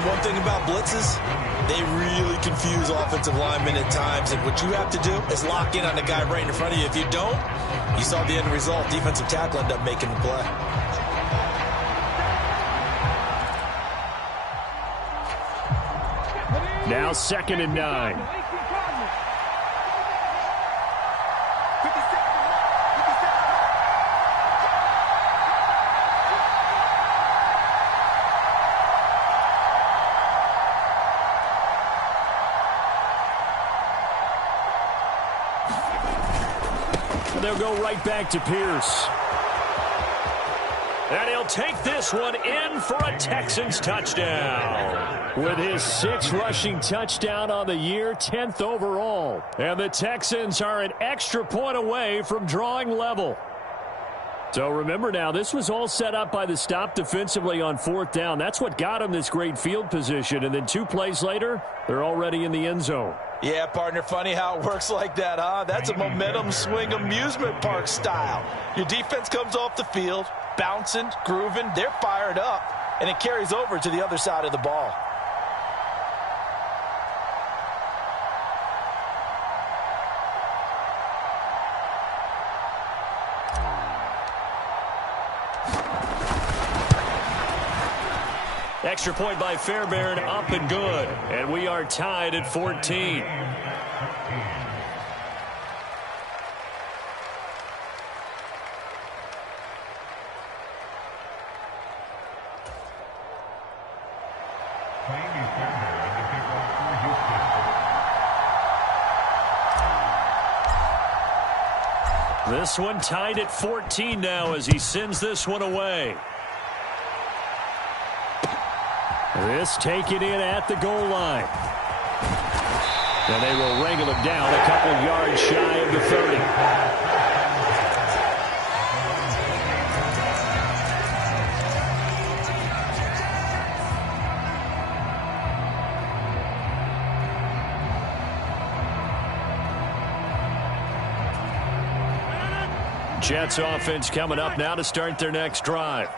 you one thing about blitzes? They really confuse offensive linemen at times, and what you have to do is lock in on the guy right in front of you. If you don't, you saw the end result. Defensive tackle ended up making the play. Now 2nd and 9. They'll go right back to Pierce. And he'll take this one in for a Texans touchdown. With his 6th rushing touchdown on the year, 10th overall. And the Texans are an extra point away from drawing level. So remember now, this was all set up by the stop defensively on 4th down. That's what got him this great field position. And then 2 plays later, they're already in the end zone. Yeah, partner, funny how it works like that, huh? That's a momentum swing amusement park style. Your defense comes off the field, bouncing, grooving, they're fired up, and it carries over to the other side of the ball. Extra point by Fairbairn, up and good. And we are tied at 14. This one tied at 14 now as he sends this one away. This taken in at the goal line. And they will wrangle him down a couple yards shy of the 30. Jets offense coming up now to start their next drive.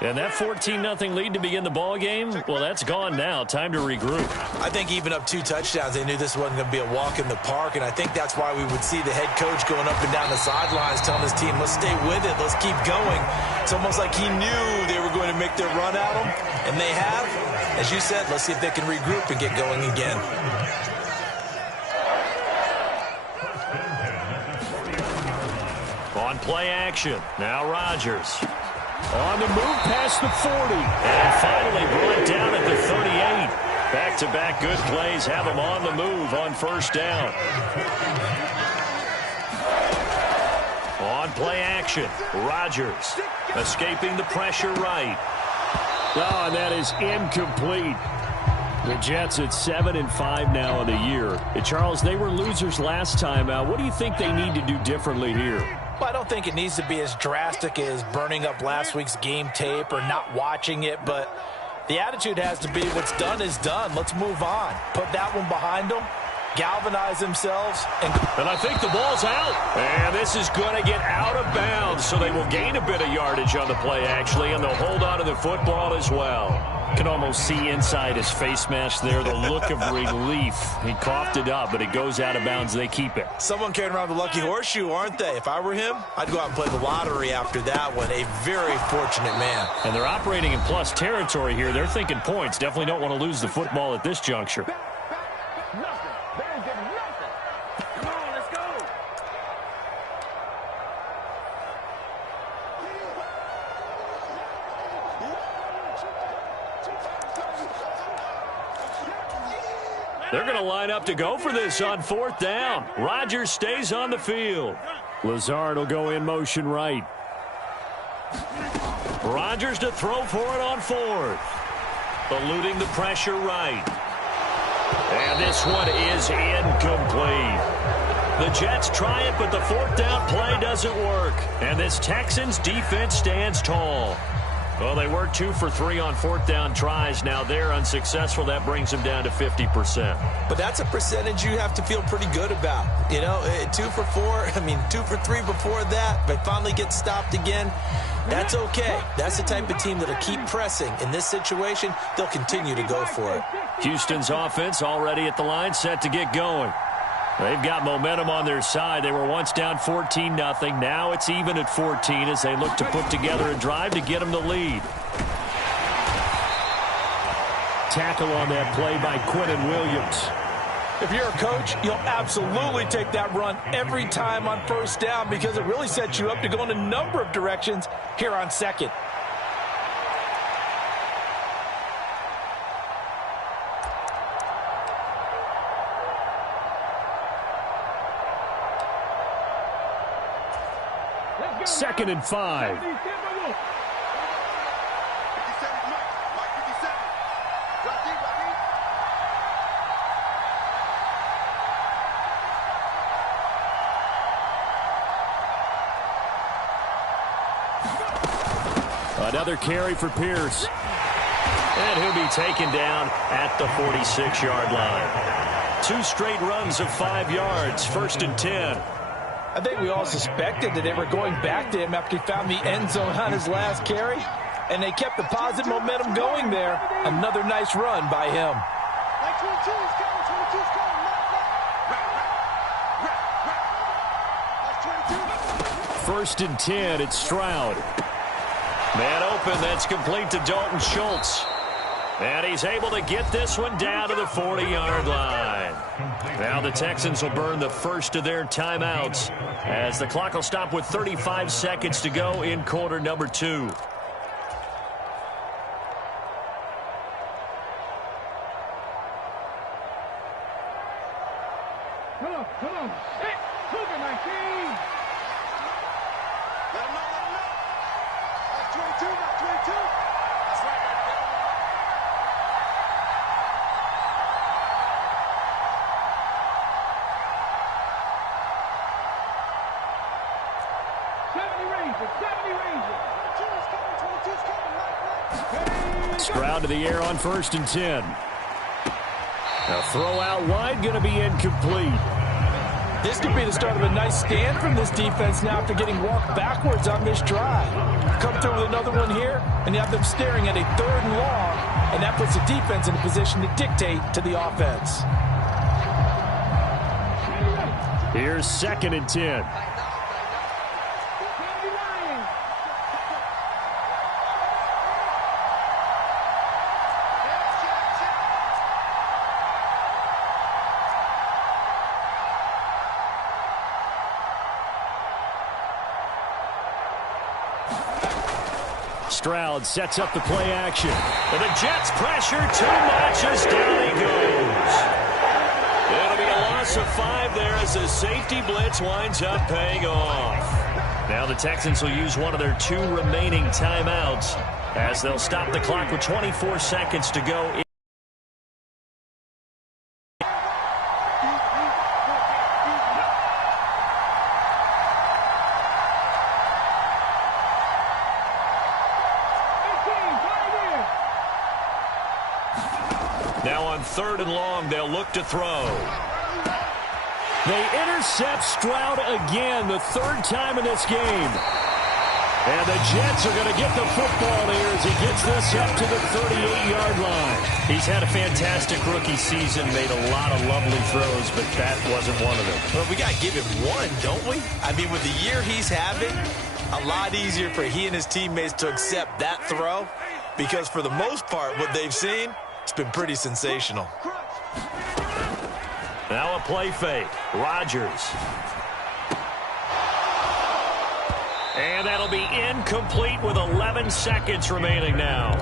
And that 14-0 lead to begin the ball game, well, that's gone now. Time to regroup. I think even up 2 touchdowns, they knew this wasn't going to be a walk in the park, and I think that's why we would see the head coach going up and down the sidelines telling his team, let's stay with it, let's keep going. It's almost like he knew they were going to make their run at him, and they have. As you said, let's see if they can regroup and get going again. On play action, now Rodgers. On the move past the 40. And finally brought down at the 38. Back-to-back good plays have him on the move on 1st down. On play action, Rodgers escaping the pressure right. Oh, and that is incomplete. The Jets at 7-5 now in the year. And Charles, they were losers last time out. What do you think they need to do differently here? Well, I don't think it needs to be as drastic as burning up last week's game tape or not watching it, but the attitude has to be what's done is done. Let's move on. Put that one behind them, galvanize themselves. And I think the ball's out. And this is going to get out of bounds, so they will gain a bit of yardage on the play, actually, and they'll hold on to the football as well. Can almost see inside his face mask there, the look of relief. He coughed it up, but it goes out of bounds. They keep it. Someone carrying around the lucky horseshoe, aren't they? If I were him, I'd go out and play the lottery after that one. A very fortunate man. And they're operating in plus territory here. They're thinking points. Definitely don't want to lose the football at this juncture. They're going to line up to go for this on 4th down. Rodgers stays on the field. Lazard will go in motion right. Rodgers to throw for it on 4th. Eluding the pressure right. And this one is incomplete. The Jets try it, but the 4th down play doesn't work. And this Texans defense stands tall. Well, they were 2 for 3 on fourth down tries. Now they're unsuccessful. That brings them down to 50%. But that's a percentage you have to feel pretty good about. You know, 2 for 4, 2 for 3 before that, but finally get stopped again. That's okay. That's the type of team that'll keep pressing. In this situation, they'll continue to go for it. Houston's offense already at the line, set to get going. They've got momentum on their side. They were once down 14-0. Now it's even at 14 as they look to put together a drive to get them the lead. Tackle on that play by Quinnen Williams. If you're a coach, you'll absolutely take that run every time on first down because it really sets you up to go in a number of directions here on second. Second and 5. Another carry for Pierce. And he'll be taken down at the 46-yard line. 2 straight runs of 5 yards, 1st and 10. I think we all suspected that they were going back to him after he found the end zone on his last carry, and they kept the positive momentum going there. Another nice run by him. 1st and 10, it's Stroud. Man open, that's complete to Dalton Schultz. And he's able to get this one down to the 40-yard line. Now the Texans will burn the first of their timeouts as the clock will stop with 35 seconds to go in quarter number 2. Come on. Hey, look at my team. Let him know. That's 22, not 22. That's right. Stroud to the air on 1st and 10. A throw out wide, going to be incomplete. This could be the start of a nice stand from this defense now after getting walked backwards on this drive. Come through with another one here, and you have them staring at a 3rd and long, and that puts the defense in a position to dictate to the offense. Here's 2nd and 10. Stroud sets up the play action. And the Jets pressure 2 notches. Down he goes. It'll be a loss of 5 there as the safety blitz winds up paying off. Now the Texans will use one of their 2 remaining timeouts as they'll stop the clock with 24 seconds to go. Now on 3rd and long, they'll look to throw. They intercept Stroud again, the 3rd time in this game. And the Jets are going to get the football here as he gets this up to the 38-yard line. He's had a fantastic rookie season, made a lot of lovely throws, but that wasn't one of them. Well, we got to give him one, don't we? I mean, with the year he's having, a lot easier for he and his teammates to accept that throw because for the most part, what they've seen, it's been pretty sensational. Now a play fake. Rodgers. And that'll be incomplete with 11 seconds remaining now.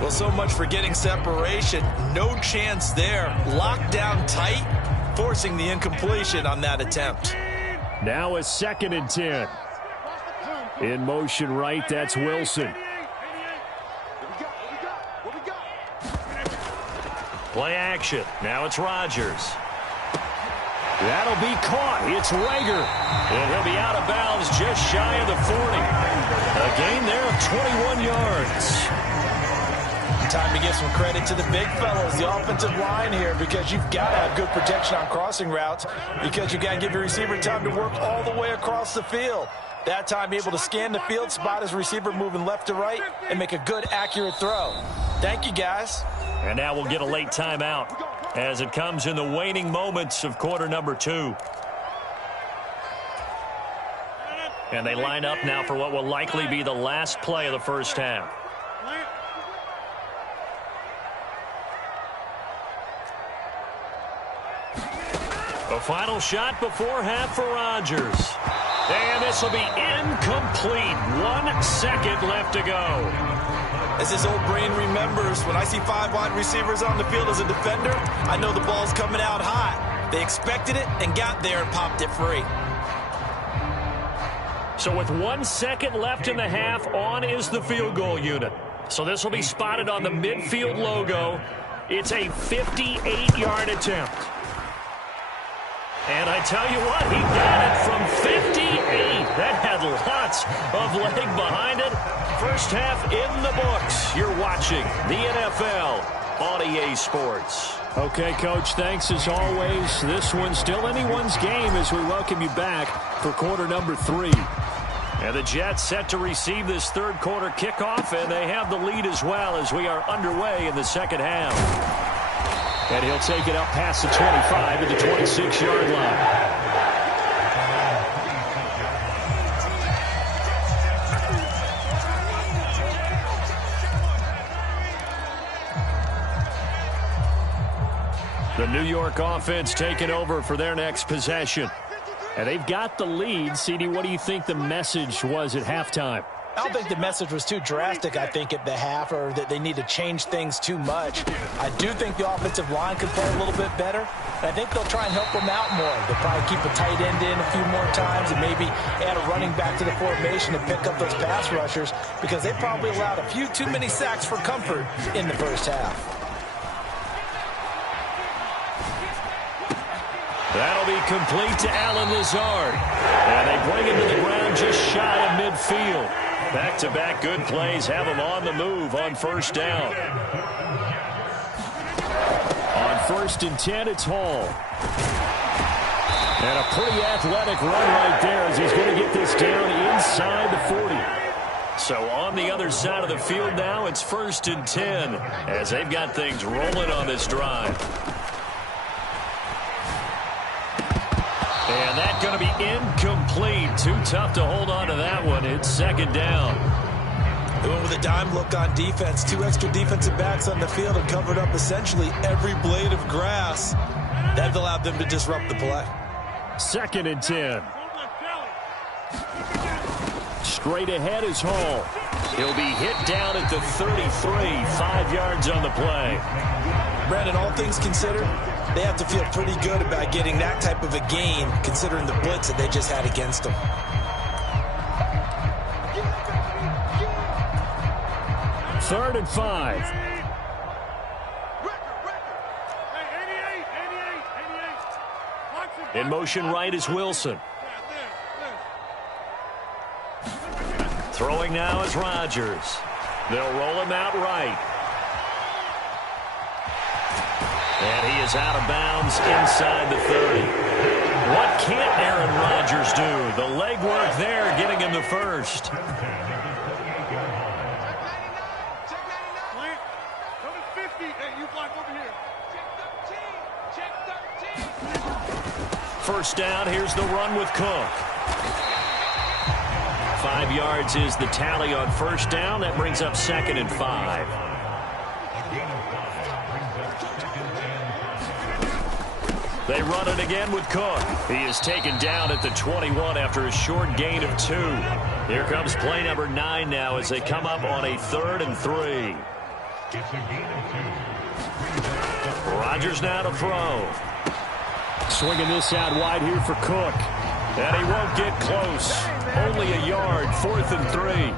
Well, so much for getting separation. No chance there. Locked down tight, forcing the incompletion on that attempt. Now a 2nd and 10. In motion right, that's Wilson. Play action. Now it's Rodgers. That'll be caught. It's Rager. And he'll be out of bounds just shy of the 40. A gain there of 21 yards. Time to give some credit to the big fellows, the offensive line here, because you've got to have good protection on crossing routes, because you've got to give your receiver time to work all the way across the field. That time, be able to scan the field, spot his receiver moving left to right, and make a good, accurate throw. Thank you, guys. And now we'll get a late timeout as it comes in the waning moments of quarter number 2. And they line up now for what will likely be the last play of the first half. The final shot before half for Rodgers. And this will be incomplete. 1 second left to go. As his old brain remembers, when I see 5 wide receivers on the field as a defender, I know the ball's coming out hot. They expected it and got there and popped it free. So with 1 second left in the half, on is the field goal unit. So this will be spotted on the midfield logo. It's a 58-yard attempt. And I tell you what, he got it from 58. That had lots of leg behind it. First half in the books. You're watching the NFL on EA Sports. Okay, Coach, thanks as always. This one's still anyone's game as we welcome you back for quarter number 3. And the Jets set to receive this third quarter kickoff, and they have the lead as well as we are underway in the second half. And he'll take it up past the 25 to the 26-yard line. The New York offense taking over for their next possession. And they've got the lead. CD, what do you think the message was at halftime? I don't think the message was too drastic, I think, at the half, or that they need to change things too much. I do think the offensive line could play a little bit better. And I think they'll try and help them out more. They'll probably keep a tight end in a few more times and maybe add a running back to the formation and pick up those pass rushers, because they probably allowed a few too many sacks for comfort in the first half. That'll be complete to Allen Lazard. And they bring him to the ground just shy of midfield. Back-to-back good plays have him on the move on first down. On 1st and 10, it's Hall. And a pretty athletic run right there as he's going to get this down inside the 40. So on the other side of the field now, it's 1st and 10 as they've got things rolling on this drive. And that's going to be incomplete. Too tough to hold on to that one. It's second down. They went with a dime look on defense. 2 extra defensive backs on the field and covered up essentially every blade of grass. That allowed them to disrupt the play. 2nd and 10. Straight ahead is Hall. He'll be hit down at the 33. 5 yards on the play. Brandon, all things considered, they have to feel pretty good about getting that type of a gain, considering the blitz that they just had against them. 3rd and 5. In motion right is Wilson. Throwing now is Rodgers. They'll roll him out right. And he is out of bounds inside the 30. What can't Aaron Rodgers do? The legwork there getting him the first. First down, here's the run with Cook. 5 yards is the tally on first down. That brings up 2nd and 5. They run it again with Cook. He is taken down at the 21 after a short gain of 2. Here comes play number 9 now as they come up on a 3rd and 3. Rodgers now to throw. Swinging this out wide here for Cook. And he won't get close. Only a yard, 4th and 3.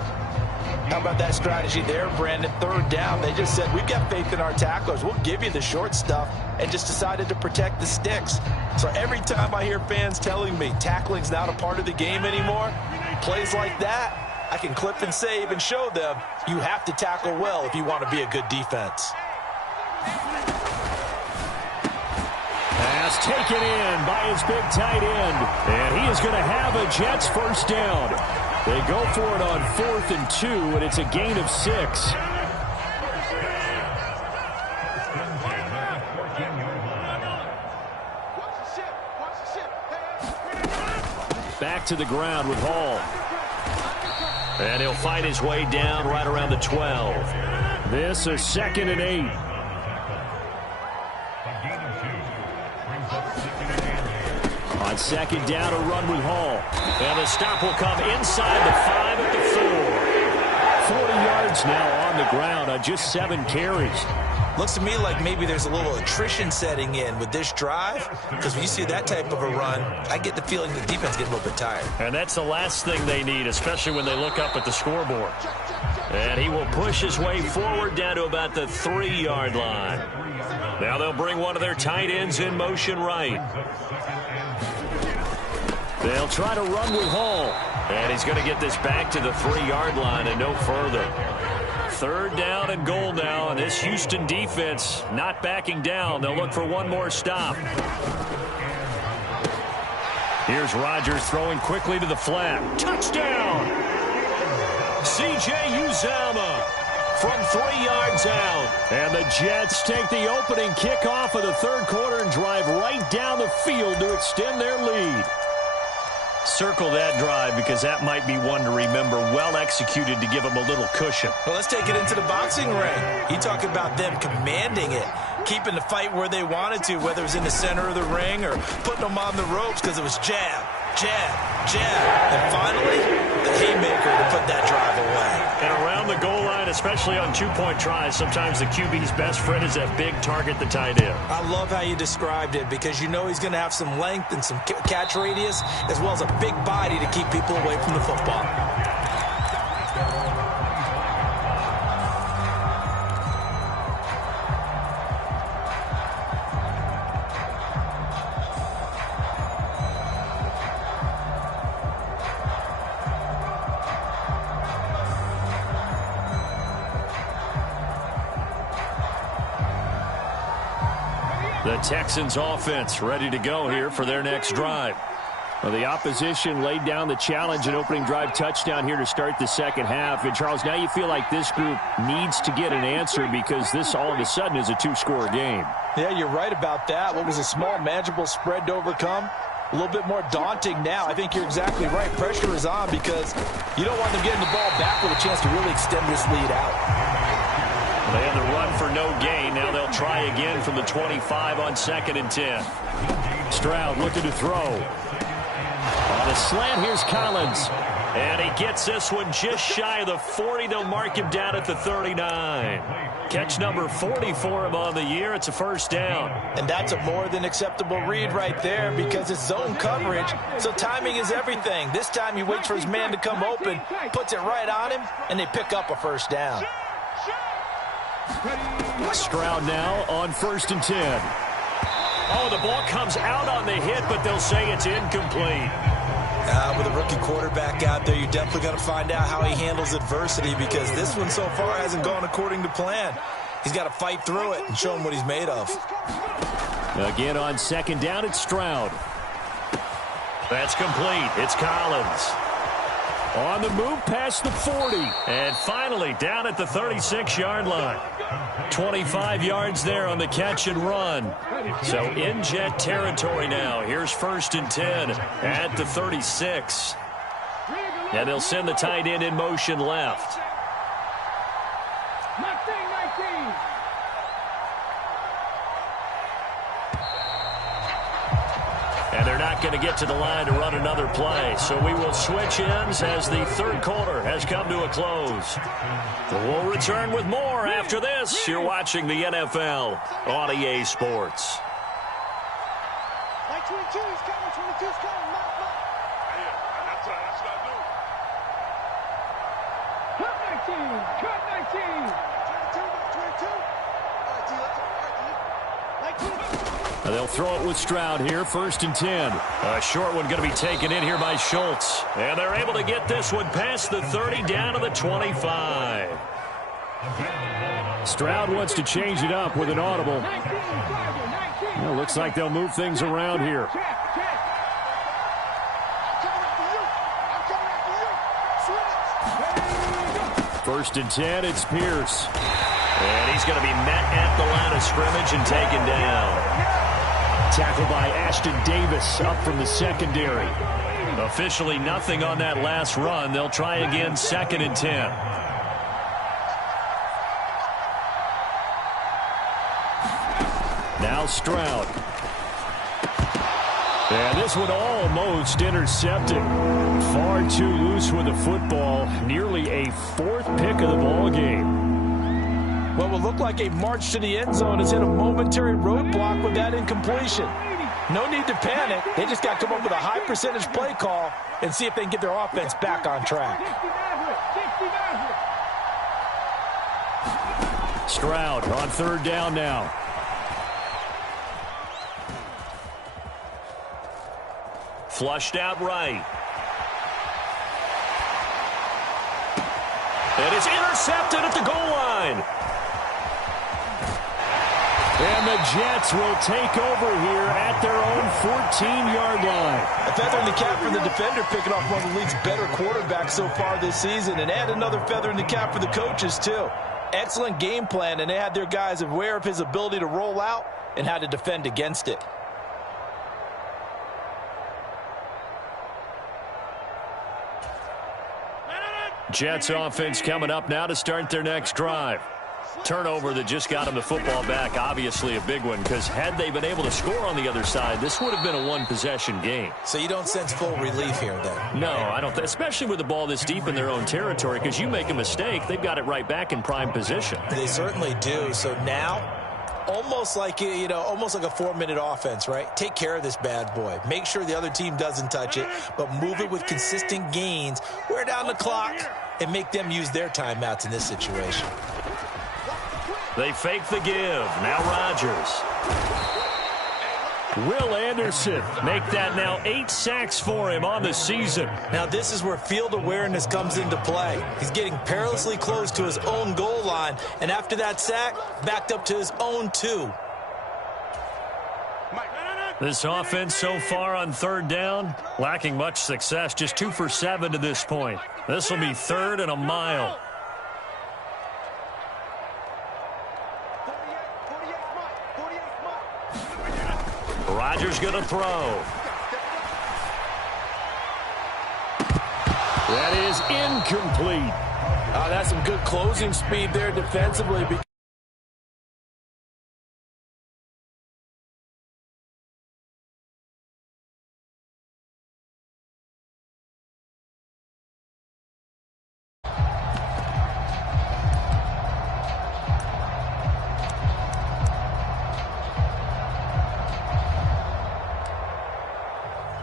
How about that strategy there, Brandon? Third down, they just said, we've got faith in our tacklers. We'll give you the short stuff, and just decided to protect the sticks. So every time I hear fans telling me tackling's not a part of the game anymore, plays like that, I can clip and save and show them you have to tackle well if you want to be a good defense. Pass taken in by his big tight end. And he is going to have a Jets first down. They go for it on 4th and 2, and it's a gain of 6. Back to the ground with Hall. And he'll fight his way down right around the 12. This is 2nd and 8. On 2nd down, a run with Hall. And the stop will come inside the 5 at the 4. 40 yards now on the ground on just 7 carries. Looks to me like maybe there's a little attrition setting in with this drive, because when you see that type of a run, I get the feeling the defense gets a little bit tired. And that's the last thing they need, especially when they look up at the scoreboard. And he will push his way forward down to about the 3-yard line. Now they'll bring one of their tight ends in motion right. They'll try to run with Hall. And he's going to get this back to the 3-yard line and no further. 3rd down and goal now, and this Houston defense not backing down. They'll look for one more stop. Here's Rodgers throwing quickly to the flat. Touchdown! C.J. Uzomah from 3 yards out. And the Jets take the opening kickoff of the 3rd quarter and drive right down the field to extend their lead. Circle that drive, because that might be one to remember. Well executed to give them a little cushion. Well, let's take it into the boxing ring. You talk about them commanding it, keeping the fight where they wanted to, whether it was in the center of the ring or putting them on the ropes, because it was jab, jab, jab. And finally, the haymaker to put that drive away. And around the goal line, especially on 2-point tries, sometimes the QB's best friend is that big target, the tight end. I love how you described it, because you know he's going to have some length and some catch radius, as well as a big body to keep people away from the football. The Texans offense ready to go here for their next drive. Well, the opposition laid down the challenge and opening drive touchdown here to start the second half. And, Charles, now you feel like this group needs to get an answer, because this all of a sudden is a 2-score game. Yeah, you're right about that. What was a small, manageable spread to overcome? A little bit more daunting now. I think you're exactly right. Pressure is on, because you don't want them getting the ball back with a chance to really extend this lead out. They had the run for no gain. Now they'll try again from the 25 on 2nd and 10. Stroud looking to throw. On a slant, here's Collins. And he gets this one just shy of the 40. They'll mark him down at the 39. Catch number 40 for him on the year. It's a first down. And that's a more than acceptable read right there, because it's zone coverage, so timing is everything. This time he waits for his man to come open, puts it right on him, and they pick up a first down. Stroud now on 1st and 10. Oh, the ball comes out on the hit, but they'll say it's incomplete. With a rookie quarterback out there, you're definitely going to find out how he handles adversity, because this one so far hasn't gone according to plan. He's got to fight through it and show him what he's made of. Again on 2nd down, it's Stroud. That's complete. It's Collins. On the move past the 40. And finally down at the 36-yard line. 25 yards there on the catch and run. So in Jet territory now. Here's 1st and 10 at the 36. And they'll send the tight end in motion left. And they're not going to get to the line to run another play. So we will switch ends as the 3rd quarter has come to a close. We'll return with more after this. You're watching the NFL on EA Sports. Like 22 is coming, 22 is coming. Mark. Yeah, that's what I do. They'll throw it with Stroud here, 1st and 10. A short one going to be taken in here by Schultz. And they're able to get this one past the 30 down to the 25. Stroud wants to change it up with an audible. Well, looks like they'll move things around here. 1st and 10, it's Pierce. And he's going to be met at the line of scrimmage and taken down. Tackled by Ashton Davis up from the secondary. Officially nothing on that last run. They'll try again, 2nd and 10. Now Stroud. And this one almost intercepted. Far too loose with the football. Nearly a 4th pick of the ball game. What will look like a march to the end zone has hit a momentary roadblock with that incompletion. No need to panic. They just got to come up with a high percentage play call and see if they can get their offense back on track. Stroud on 3rd down now. Flushed out right. And it's intercepted at the goal line. And the Jets will take over here at their own 14-yard line. A feather in the cap for the defender, picking off one of the league's better quarterbacks so far this season. And add another feather in the cap for the coaches, too. Excellent game plan, and they had their guys aware of his ability to roll out and how to defend against it. Jets offense coming up now to start their next drive. Turnover that just got them the football back, obviously a big one, because had they been able to score on the other side, this would have been a one-possession game. So you don't sense full relief here, then? No, I don't, especially with the ball this deep in their own territory, because you make a mistake, they've got it right back in prime position. They certainly do. So now, almost like, almost like a 4-minute offense, right? Take care of this bad boy. Make sure the other team doesn't touch it, but move it with consistent gains, wear down the clock, and make them use their timeouts in this situation. They fake the give. Now Rodgers. Will Anderson make that now 8 sacks for him on the season. Now this is where field awareness comes into play. He's getting perilously close to his own goal line, and after that sack, backed up to his own 2. This offense so far on 3rd down, lacking much success, just 2 for 7 to this point. This will be 3rd and a mile. Rodgers going to throw. That is incomplete. That's some good closing speed there defensively.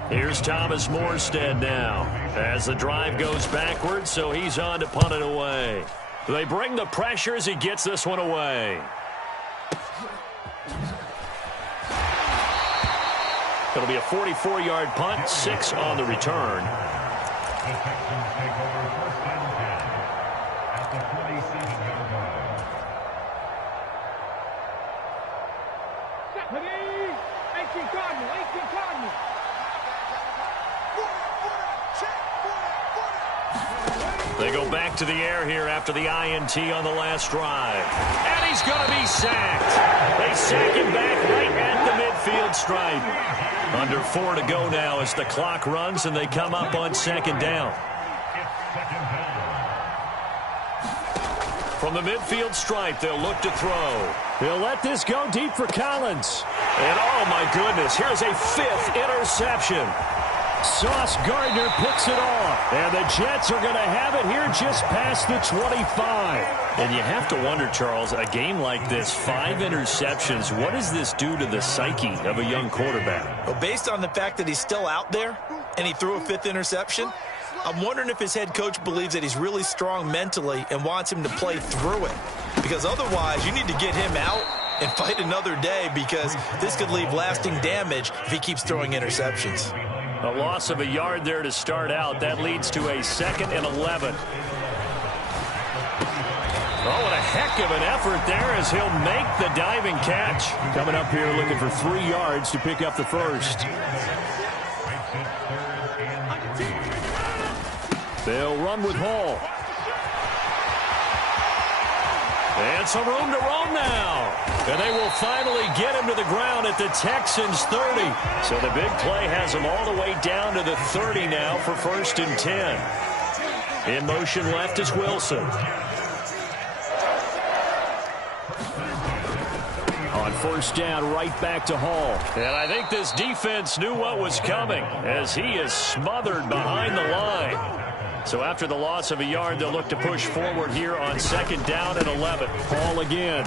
Here's Thomas Morstead now as the drive goes backwards, so he's on to punt it away. They bring the pressure as he gets this one away. It'll be a 44-yard punt, 6 on the return. They go back to the air here after the INT on the last drive. And he's going to be sacked. They sack him back right at the midfield stripe. Under 4 to go now as the clock runs and they come up on 2nd down. From the midfield stripe, they'll look to throw. He'll let this go deep for Collins. And oh my goodness, here's a 5th interception. Sauce Gardner picks it off. And the Jets are going to have it here just past the 25. And you have to wonder, Charles, a game like this, 5 interceptions, what does this do to the psyche of a young quarterback? Well, based on the fact that he's still out there and he threw a 5th interception, I'm wondering if his head coach believes that he's really strong mentally and wants him to play through it. Because otherwise, you need to get him out and fight another day, because this could leave lasting damage if he keeps throwing interceptions. A loss of a yard there to start out. That leads to a 2nd and 11. Oh, and a heck of an effort there as he'll make the diving catch. Coming up here looking for 3 yards to pick up the first. They'll run with Hall. And some room to roam now. And they will finally get him to the ground at the Texans' 30. So the big play has him all the way down to the 30 now for 1st and 10. In motion left is Wilson. On 1st down, right back to Hall. And I think this defense knew what was coming as he is smothered behind the line. So after the loss of a yard, they'll look to push forward here on 2nd down and 11. Hall again.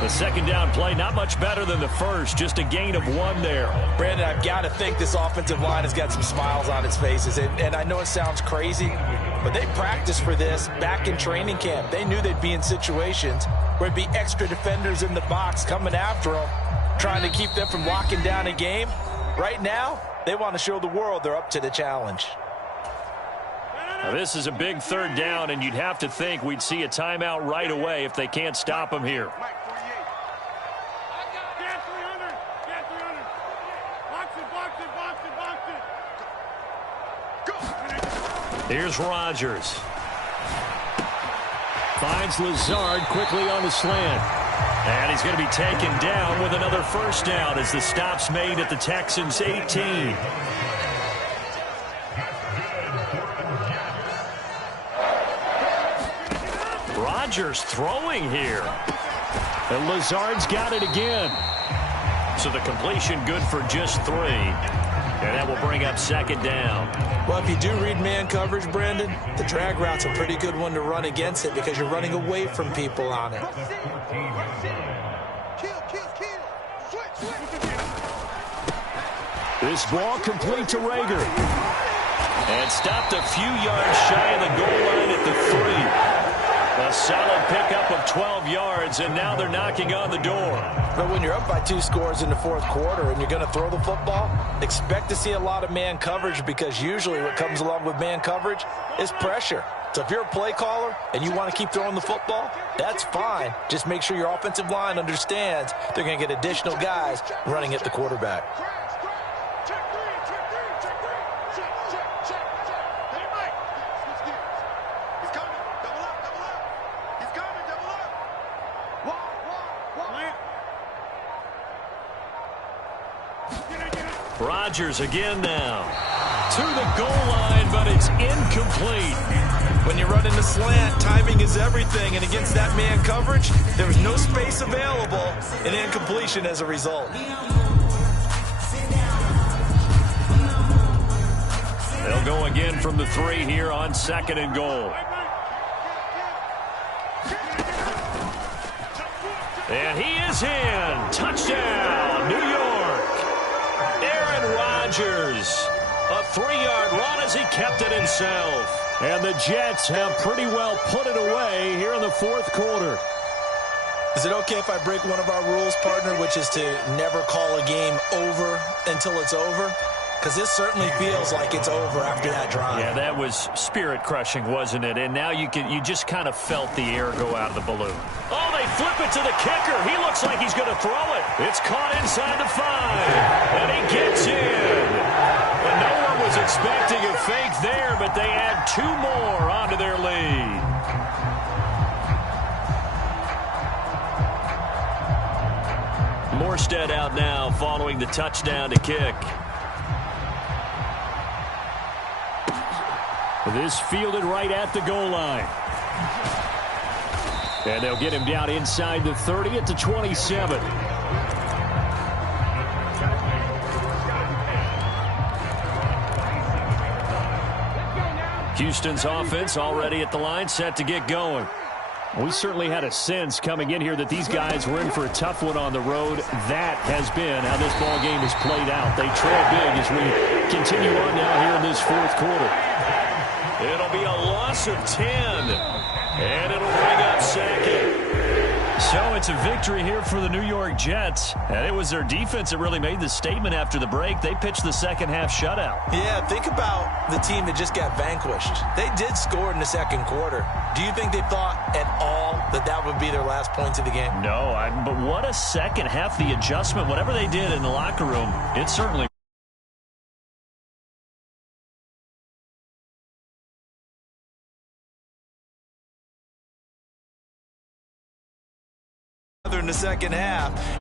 The 2nd down play, not much better than the first, just a gain of 1 there. Brandon, I've got to think this offensive line has got some smiles on its faces. And I know it sounds crazy, but they practiced for this back in training camp. They knew they'd be in situations where there'd be extra defenders in the box coming after them, trying to keep them from locking down a game. Right now, they want to show the world they're up to the challenge. Now, this is a big 3rd down, and you'd have to think we'd see a timeout right away if they can't stop him here. Here's Rodgers. Finds Lazard quickly on the slant. And he's going to be taken down with another 1st down as the stop's made at the Texans' 18. Rodgers throwing here. And Lazard's got it again. So the completion good for just 3. And that will bring up 2nd down. Well, if you do read man coverage, Brandon, the drag route's a pretty good one to run against it because you're running away from people on it. This ball complete to Rager. And stopped a few yards shy of the goal line at the 3. A solid pickup of 12 yards, and now they're knocking on the door. But when you're up by 2 scores in the 4th quarter and you're going to throw the football, expect to see a lot of man coverage, because usually what comes along with man coverage is pressure. So if you're a play caller and you want to keep throwing the football, that's fine. Just make sure your offensive line understands they're going to get additional guys running at the quarterback. Rodgers again now. To the goal line, but it's incomplete. When you run in the slant, timing is everything. And against that man coverage, there was no space available, and incompletion as a result. They'll go again from the 3 here on 2nd and goal. And he is in. Touchdown, New York. Aaron Rodgers. A 3-yard run as he kept it himself. And the Jets have pretty well put it away here in the 4th quarter. Is it okay if I break one of our rules, partner, which is to never call a game over until it's over? Because this certainly feels like it's over after that drive. Yeah, that was spirit-crushing, wasn't it? And now you just kind of felt the air go out of the balloon. Oh, they flip it to the kicker. He looks like he's going to throw it. It's caught inside the 5. And he gets in. And no one was expecting a fake there, but they add 2 more onto their lead. Morstead out now following the touchdown to kick. This fielded right at the goal line. And they'll get him down inside the 30 at the 27. Houston's offense already at the line, set to get going. We certainly had a sense coming in here that these guys were in for a tough one on the road. That has been how this ball game has played out. They trail big as we continue on now here in this fourth quarter. It'll be a loss of 10, and it'll bring up second. So it's a victory here for the New York Jets. And it was their defense that really made the statement after the break. They pitched the second half shutout. Yeah, think about the team that just got vanquished. They did score in the second quarter. Do you think they thought at all that that would be their last points of the game? No, but what a second half. The adjustment, whatever they did in the locker room, it certainly in the second half.